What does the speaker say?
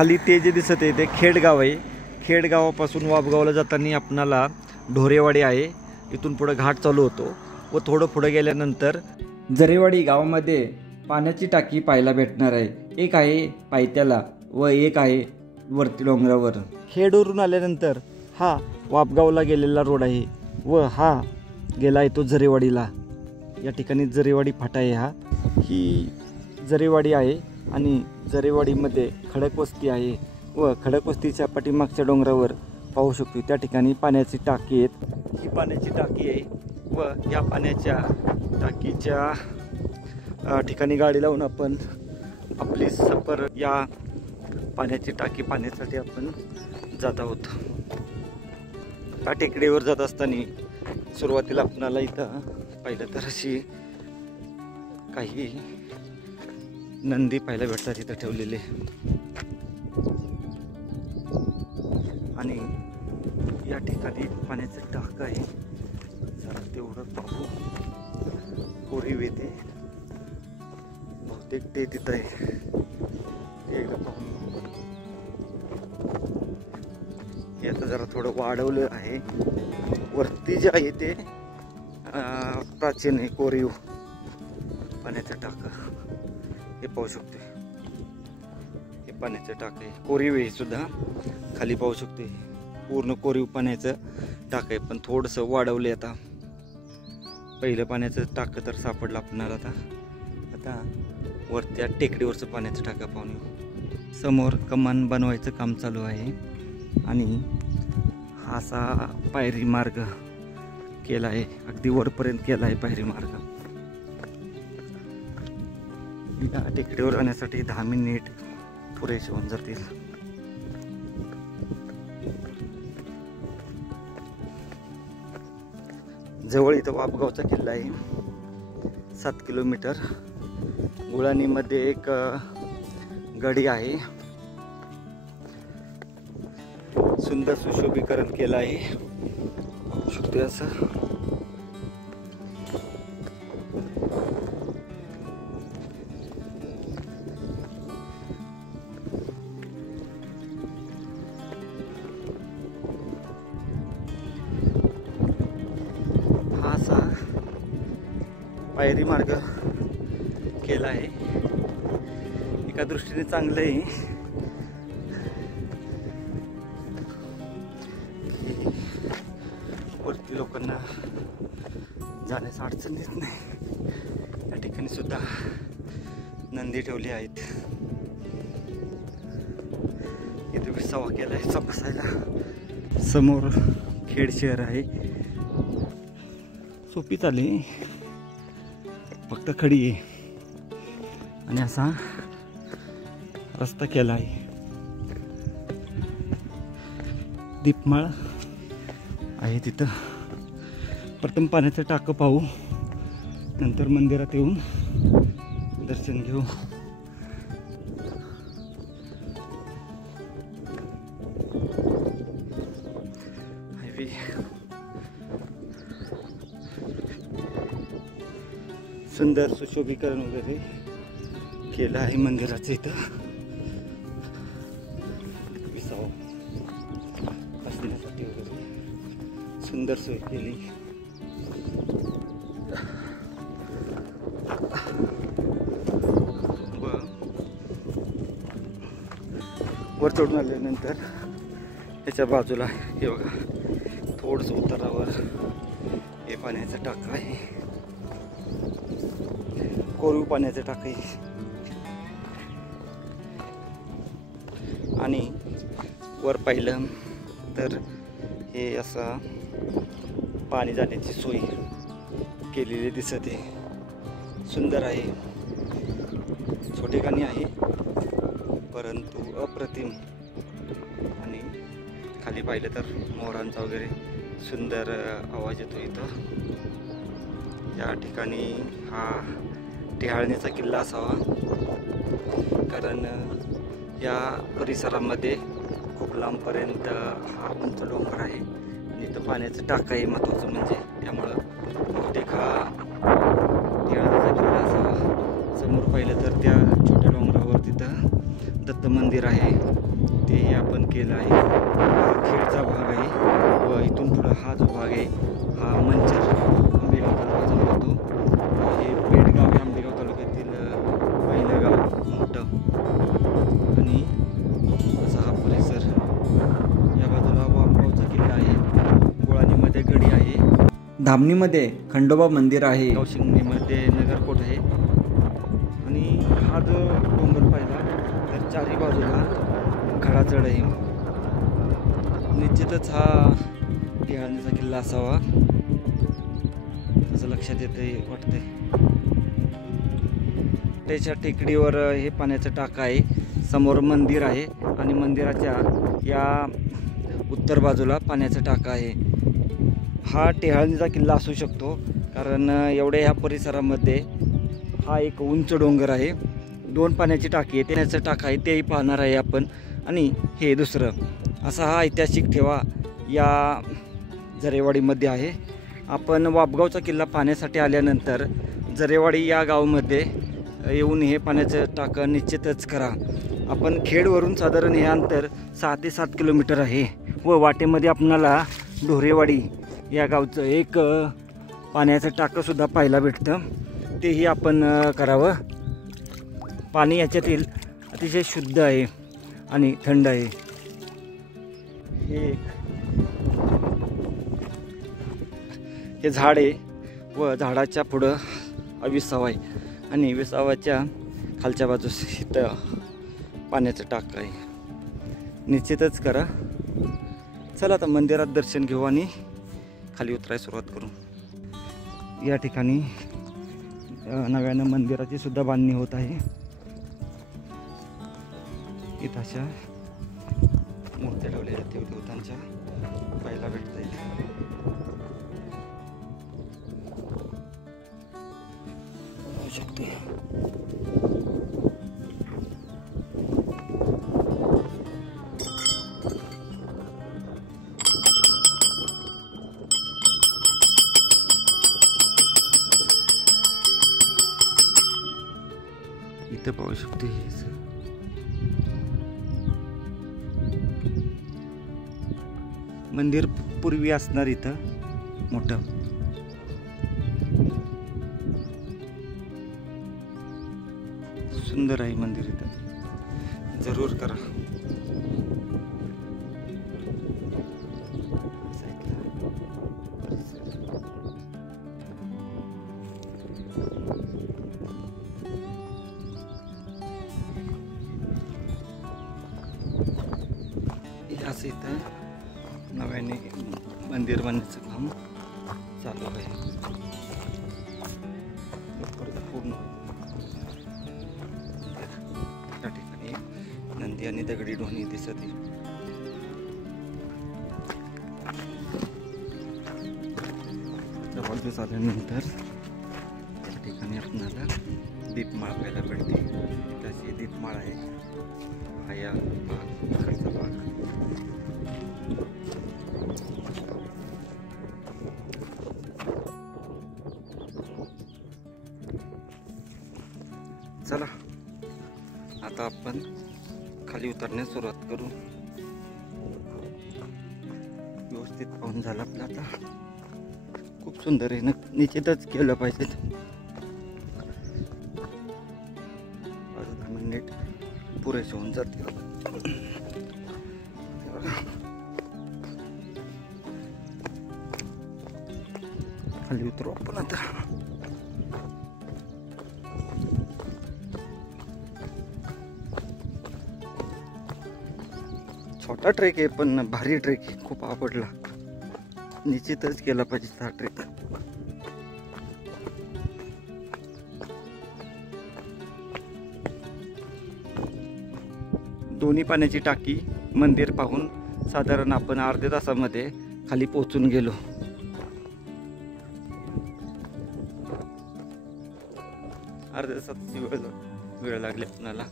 खाली ते जे दिसत आहे ते खेडगाव आहे. खेडगावापासून वापगावला जाताना आपणाला ढोरेवाडी आहे. इथून पुढे घाट चालू होतो व थोडं पुढे गेल्यानंतर जरेवाडी गावामध्ये पाण्याची टाकी पाहायला भेटणार आहे. एक आहे पायथ्याला व एक आहे वरती डोंगरावर. खेडवरून आल्यानंतर हा वापगावला गेलेला रोड आहे व हा गेला आहे तो जरेवाडीला. या ठिकाणी जरेवाडी फाटा आहे. ही जरेवाडी आहे आणि जरेवाडीमध्ये खडकवस्ती आहे व खडकवस्तीच्या पाठीमागच्या डोंगरावर पाहू शकतो त्या ठिकाणी पाण्याची टाकी आहेत. ही पाण्याची टाकी आहे व या पाण्याच्या टाकीच्या ठिकाणी गाडी लावून आपण आपली सफर या पाण्याची टाकी पाहण्यासाठी आपण जात आहोत. त्या टेकडीवर जात असताना सुरुवातीला आपणाला इथं पाहिलं तर अशी काही नंदी पाहायला भेटतात इथं ठेवलेले आणि या ठिकाणी पाण्याचं टाक आहे. जरा तेवढं पाहू कोरीव येते बहुतेक ते तिथं आहे. एकदा पाहून हे आता जरा थोडं वाढवलं आहे. वरती जे आहे ते प्राचीन आहे कोरीव पाण्याचं टाक हे पाहू शकते. हे पाण्याचं टाक आहे कोरीव आहे सुद्धा. खाली पाहू शकते पूर्ण कोरीव पाण्याचं टाक आहे पण थोडंसं वाढवले. आता पहिलं पाण्याचं टाक तर सापडलं आपणाला. आता वरत्या टेकडीवरचं पाण्याचं टाका पाहून येऊ. समोर कमान बनवायचं काम चालू आहे आणि हा असा पायरी मार्ग केला आहे. अगदी वरपर्यंत केला आहे पायरी मार्ग. या टेकडीवर जाण्यासाठी 10 मिनिट पुरेसे होऊन जातील. जवळ इथं वापगावचा किल्ला आहे 7 किलोमीटर. गुळाणीमध्ये एक गडी आहे. सुंदर सुशोभीकरण केलं आहे शकते असं. हा असा पायरी मार्ग केला आहे. एका दृष्टीने चांगलं आहे. वरती लोकांना जाण्यास अडचण येत नाही. या ठिकाणी सुद्धा नंदी ठेवली आहेत. इथे विसावा केला आहे बसायला. समोर खेड शहर आहे. सोपी चालली फक्त खडी आहे आणि असा रस्ता केला आहे. दीपमाळ आहे तिथं. प्रथम पाण्याचं टाकं पाहू नंतर मंदिरात येऊन दर्शन घेऊ. हायवे सुंदर सुशोभीकरण वगैरे केलं आहे मंदिराचं. इथं विसावा बसण्यासाठी वगैरे सुंदर सोय केली. वर चढून आल्यानंतर त्याच्या बाजूला हे बघा थोडंसं उतारावर हे पाण्याचं टाकं आहे. कोरीव पाण्याचं टाकं आहे आणि वर पाहिलं तर हे असं पाणी जाण्याची सोय केलेली दिसत आहे. सुंदर आहे. छोटेखानी आहे परंतु अप्रतिम. आणि खाली पाहिलं तर मोरांचा वगैरे सुंदर आवाज येतो इथं. या ठिकाणी हा टिहाळणीचा किल्ला असावा कारण या परिसरामध्ये खूप लांबपर्यंत हा उंच डोंगर आहे आणि इथं पाण्याचं टाकं आहे महत्त्वाचं म्हणजे. त्यामुळं बहुतेक हा टिहाळणीचा किल्ला असावा. समोर पाहिलं तर त्या छोट्या डोंगरावर तिथं दत्त मंदिर आहे तेही आपण केलं आहे. हा खेडचा भाग आहे व इथून पुढं हा जो भाग आहे हा मंचर आंबेगाव तालुक्याचा होतो. हे पेडगाव हे आंबेगाव तालुक्यातील पहिलं गाव मोठं आणि असा हा परिसर. या बाजूला वामगावचा किल्ला आहे, गोळानीमध्ये गडी आहे, धामणीमध्ये खंडोबा मंदिर आहे, कौशिंगणीमध्ये नगरकोट आहे आणि हा जो डोंगर पाहिला तर चारी बाजूला खडाचढ आहे. निश्चितच हा टिहाळणीचा किल्ला असावा असं लक्षात येते वाटते. त्याच्या टेकडीवर हे पाण्याचं टाका आहे, समोर मंदिर आहे आणि मंदिराच्या या उत्तर बाजूला पाण्याचा टाका आहे. हा टिहाळणीचा किल्ला असू शकतो कारण एवढ्या ह्या परिसरामध्ये हा एक उंच डोंगर आहे, 2 पाण्याची टाकी आहे, पाण्याचं टाका आहे तेही पाहणार आहे आपण. आणि हे दुसरं असा हा ऐतिहासिक ठेवा या जरेवाडीमध्ये आहे. आपण वापगावचा किल्ला पाहण्यासाठी आल्यानंतर जरेवाडी या गावामध्ये येऊन हे पाण्याचं टाकं निश्चितच करा. आपण खेडवरून साधारण हे अंतर 6 ते 7 किलोमीटर आहे व वाटेमध्ये आपणाला ढोरेवाडी या गावचं एक पाण्याचं टाकंसुद्धा पाहायला भेटतं, तेही आपण करावं. पाणी याच्यातील अतिशय शुद्ध आहे आणि थंड आहे. हे झाड आहे व झाडाच्या पुढं विसावा आहे आणि विसावाच्या खालच्या बाजूस इथं पाण्याचं टाक आहे. निश्चितच करा. चला आता मंदिरात दर्शन घेऊ आणि खाली उतरायला सुरुवात करू. या ठिकाणी नव्यानं मंदिराची सुद्धा बांधणी होत आहे. इथं अशा मूर्त्या ठेवलेल्या देवदेवतांच्या पाहायला भेटत आहेत. शकते इथं पाहू शकते. मंदिर पूर्वी असणार इथं मोठं. सुंदर आहे मंदिर, इथं जरूर करा. असं इथं नव्याने मंदिर बांधण्याचं काम चालू आहे. पूर्ण त्या ठिकाणी नंदी आणि दगडी ढोणी दिसत आहे. जवळच आल्यानंतर त्या ठिकाणी आपल्याला दीपमाळ पाहायला भेटते. त्याची दीपमाळ आहे. हा या भाग इकडचा भाग. चला आता आपण खाली उतरण्यास सुरुवात करू. व्यवस्थित पाहून झालं आपलं आता. खूप सुंदर आहे, निश्चितच केलं पाहिजे. 10 मिनिट पुरेसे होऊन जाते. खाली उतरू आपण आता. छोटा ट्रेक आहे पण भारी ट्रेक आहे, खूप आवडला. निश्चितच केला पाहिजे हा ट्रेक. दोन्ही पाण्याची टाकी मंदिर पाहून साधारण आपण अर्ध्या तासामध्ये खाली पोहोचून गेलो. अर्ध्या तासाची वेळ लागली आपल्याला.